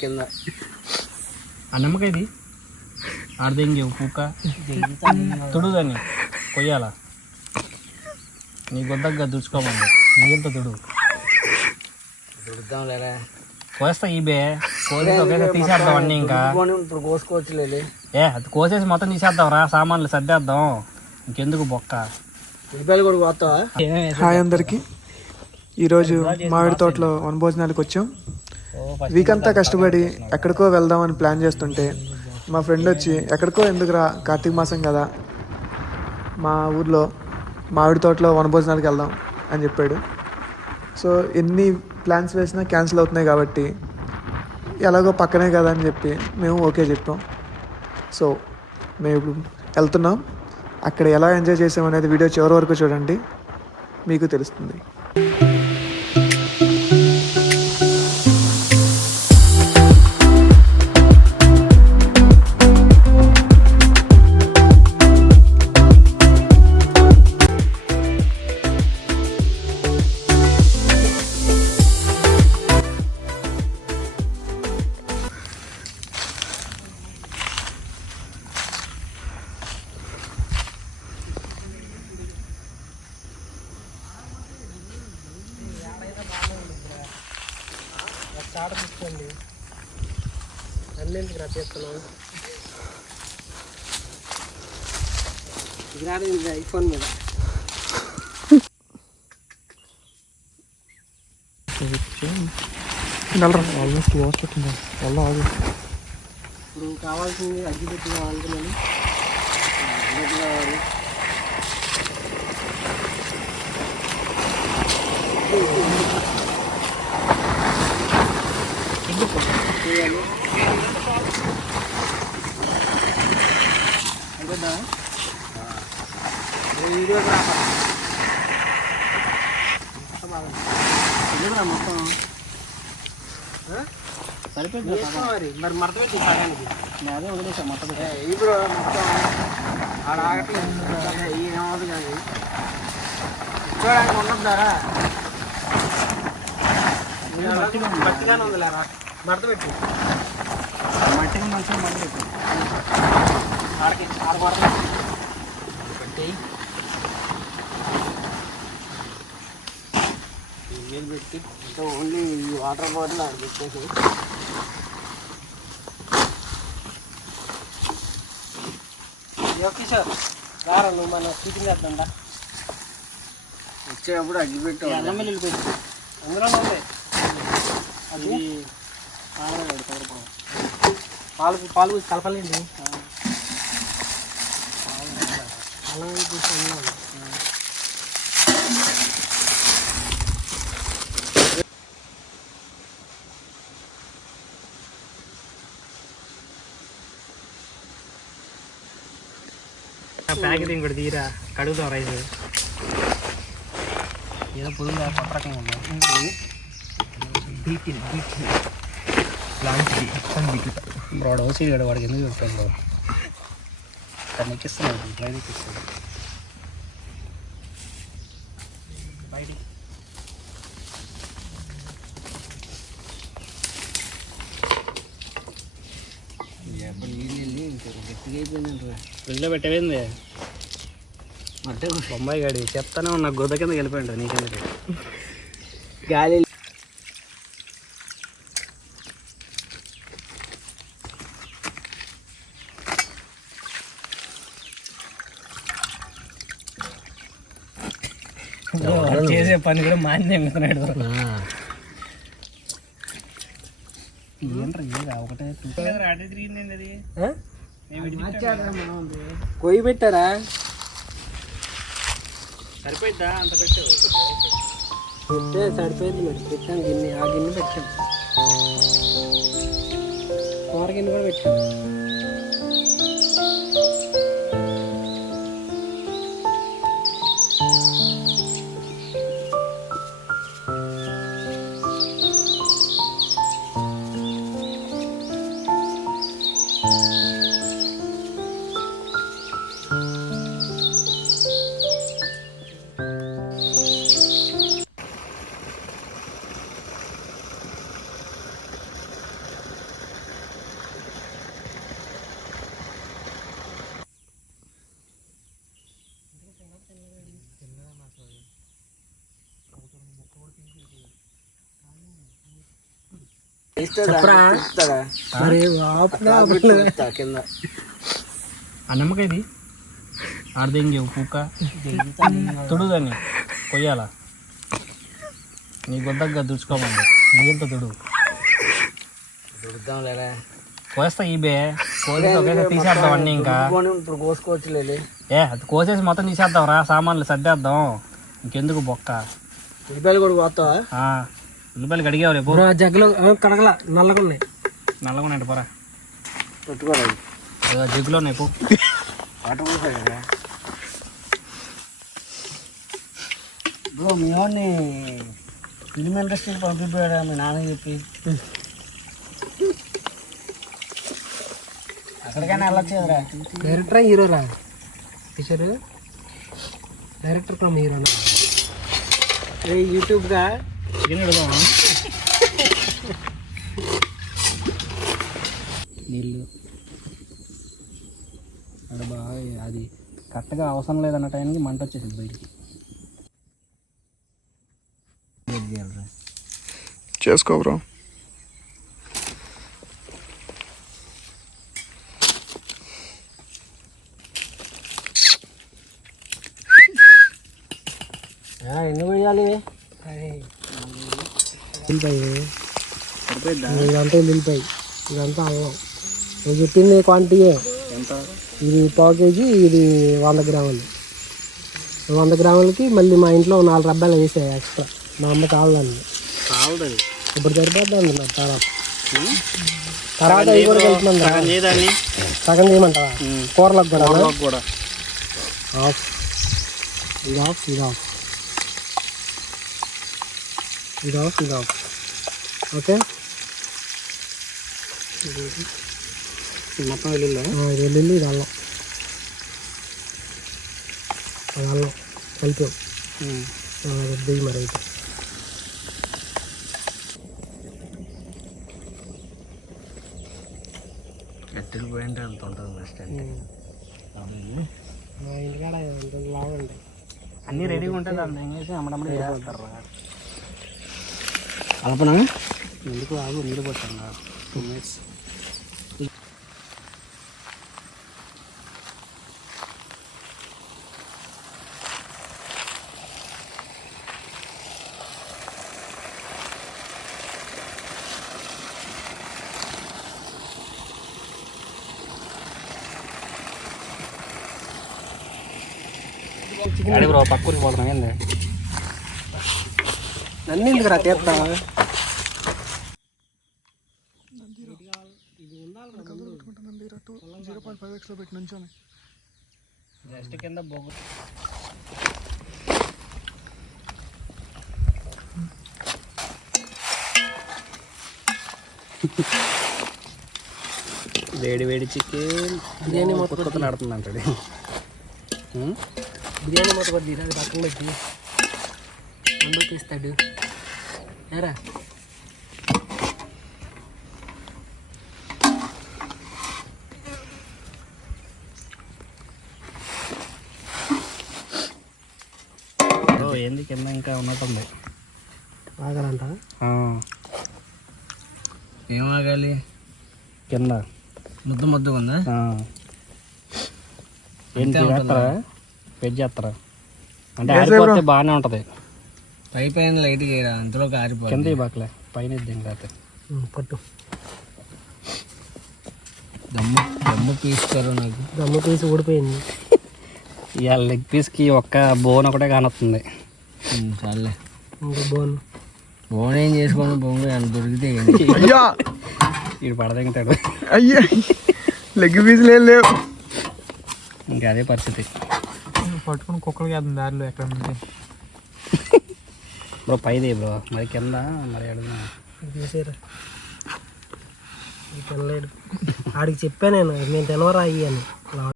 కింద ఆ నిమ్మకాయది ఆడదెంగి పూక తుడుదని కొయ్యాలా నీ గొద్దగా దుడుచుకోమండి నీళ్ళతో తుడుద్దాం లేదా కోస్తా ఈబే కోసి తీసేద్దాం అన్నీ ఇంకా ఇప్పుడు కోసుకోవచ్చు అది కోసేసి మొత్తం తీసేద్దాం రా సామాన్లు సర్దేద్దాం ఇంకెందుకు బొక్క ఉల్లిపాయలు కూడా కోస్తావా? హాయ్ అందరికి. ఈరోజు మామిడి తోటలో వనభోజనాలకు వచ్చాం. వీక్ అంతా కష్టపడి ఎక్కడికో వెళ్దామని ప్లాన్ చేస్తుంటే మా ఫ్రెండ్ వచ్చి ఎక్కడికో ఎందుకురా కార్తీక మాసం కదా మా ఊర్లో మామిడి తోటలో వనభోజనాలకు వెళ్దాం అని చెప్పాడు. సో ఎన్ని ప్లాన్స్ వేసినా క్యాన్సిల్ అవుతున్నాయి కాబట్టి ఎలాగో పక్కనే కదా అని చెప్పి మేము ఓకే చెప్పాం. సో మేము ఇప్పుడు వెళ్తున్నాం. అక్కడ ఎలా ఎంజాయ్ చేసామనేది వీడియో చివరి వరకు చూడండి, మీకు తెలుస్తుంది. తీసుకోండి అన్నింటికి రప్పిస్తున్నాం. ఇది ఐఫోన్ మీద ఆల్మోస్ట్ వాష్ పెట్టింది వల్ల ఆగు. ఇప్పుడు కావాల్సింది అగ్గిపెట్టి కావాలనుకున్నాను. మొత్తం సరిపోయింది మరి మడత పెట్టి సగానికి నేను అదే వదిలేసాను మొత్తం. ఇప్పుడు మొత్తం ఆడ ఆగట్లేదు ఏమవుతుంది కానీ చూడడానికి ఉండద్దారా మట్టిగానే ఉందిలేరా మడత పెట్టి మట్టిగా మంచిగా మడత పెట్టి ఆడకి ఆడ మడత పెట్టి మీద పెట్టి అంటే ఓన్లీ ఈ వాటర్ బాటిల్ ఆడ పెట్టేసి ఓకే సార్ రారా నువ్వు మన షూటింగ్ చేద్దాండా వచ్చేటప్పుడు అగ్గి పెట్టు అల్లం వెల్లుల్లి పెట్టి అందులో ఉంది అది పాలు పూసి కలపాలండి. అల్లం వెల్లుల్లి ప్యాకెటింగ్ కూడా తీరా కడుగుతాం రైస్ ఏదో పొద్దుగా కొత్త రకంగా ఉంది. బ్రాడ్ హౌస్ ఇక్కడ వాడికి ఎందుకు చెప్తాను బ్రో తను ఎక్కిస్తున్నాడు రైస్ ఎక్కిస్తాడు బయట ఫ్రిడ్జ్లో పెట్టవేంది అంటే బొంబాయి గాడి చెప్తానే ఉన్నా గొద్ద కింద వెళ్ళిపోయింది నీకెందుకు గాలి చేసే పని కూడా మాన్యం ఎమ్ముకున్నాడు. ఏంట్రా ఏదా ఒకటే తిరిగిందండి అది కొయ్యి పెట్టారా సరిపోయిద్దా అంత పెట్టావు పెట్టే సరిపోయింది మరి పెట్టాం గిన్నె ఆ గిన్నె పెట్టాం కూర గిన్నె కూడా పెట్టాం. కింద ఆ నిమ్మకాయది ఆడదేంగి కుక్క తుడుదాన్ని కొయ్యాలా నీ గొద్దగా దుడుచుకోమండి నీంత తుడుద్దాం లేదా కోస్తా ఈబే కోసి తీసేద్దాం అన్నీ ఇంకా ఇప్పుడు కోసుకోవచ్చులే అది కోసేసి మొత్తం తీసేద్దాం రా సామాన్లు సర్దేద్దాం ఇంకెందుకు బొక్క ఉల్లిపాయలు కూడా కోస్తావా ఉల్లిపాయలు కడిగావు రేపు జగ్గులో కడగల నల్లగా ఉన్నాయి పోరా పెట్టుకోరా జగ్గులో ఉన్నాయి పో బ్రో మీ వాడిని ఫిలిం ఇండస్ట్రీకి పంపిపోయాడా మీ నాన్న చెప్పి అక్కడికైనా వెళ్ళొచ్చు కదరా డైరెక్టరా హీరోరా టీచర్ డైరెక్టర్ కమ్ హీరోనా యూట్యూబ్గా చికెన్ పెడదామా నీళ్ళు అది బాగా అది కరెక్ట్గా అవసరం లేదన్న టైంకి మంట వచ్చేసింది బయటికి చేసుకో బ్రో ఎన్ని వేయాలి ఇదంతా వెళ్ళిపోయి ఇదంతా అల్లం నేను చెప్పింది క్వాంటిటీ ఎంత ఇది 1/4 kg ఇది 100 గ్రాములు 100 గ్రాములకి మళ్ళీ మా ఇంట్లో 4 రబ్బాలు వేసాయి ఎక్స్ట్రా మా అమ్మ కావాలండి ఇప్పుడు సరిపోద్దండి నా తర్వాత అవి కూడా కలుపుతున్నాను సగం చేయమంటావా కూరలకు కూడా ఆఫ్ ఇది ఆఫ్ ఇది ఆఫ్ ఇది ఆఫ్ ఇది ఆఫ్ ఓకే మొత్తం వెల్లుల్లి ఇది అల్లం అది అల్లం కలిపాం దిగి మరి అయితే ఎత్తులు పోయింటే అంత ఉంటుంది బెస్ట్ అంటే మా ఇంటికాడ లావండి అన్నీ రెడీగా ఉంటుంది అంత ఏం చేసి అమ్మడమ్మడి వేస్తారు కలపనా ఎందుకు ఆగు నీళ్ళు పోతాను 2 minutes అడి బ్రో పక్కూరికి పోతున్నాం ఏంది నన్ను ఎందుకు రా తీస్తా జస్ట్ కింద బొగ్గు వేడి వేడి చికెన్ బిర్యానీ మొత్తం ఆడుతుంది అంటాడు బిర్యానీ మొత్తం కొద్ది అది పక్కన పెట్టి ముందు తీస్తాడు ఏరా ఏంది కింద ఇంకా ఉన్నట్టుంది ఆగాలంట ఏం ఆగాలి కింద ముద్దగా ఉందా ఏంటి వెజ్ చేస్తారా అంటే ఆరిపోతే బాగానే ఉంటుంది పైన లైట్ చేయరా అంతలో ఆరిపోయి కింద బాకలే పైన ఇద్దాం కాకపోతే పట్టు దమ్ము పీస్ కరు నాకు దమ్ము పీస్ ఊడిపోయింది ఇవాళ లెగ్ పీస్కి ఒక్క బోన్ ఒకటే కానొస్తుంది చాలే ఇంకా బోన్ ఏం చేసుకోండి బోన్ దొరికితే అయ్యా వీడు పడదెంగుతాడు అయ్యా లెగ్ పీసులు ఏం లేవు ఇంకా అదే పరిస్థితి పట్టుకుని కుక్కలకి వేద్దాం దారిలో ఎక్కడ ఉంటే బ్రో పైదే బ్రో మరి కింద మరి అడుగునా తీసేరా తినలేడు ఆడికి చెప్పా నేను తినవరా అయ్యి అని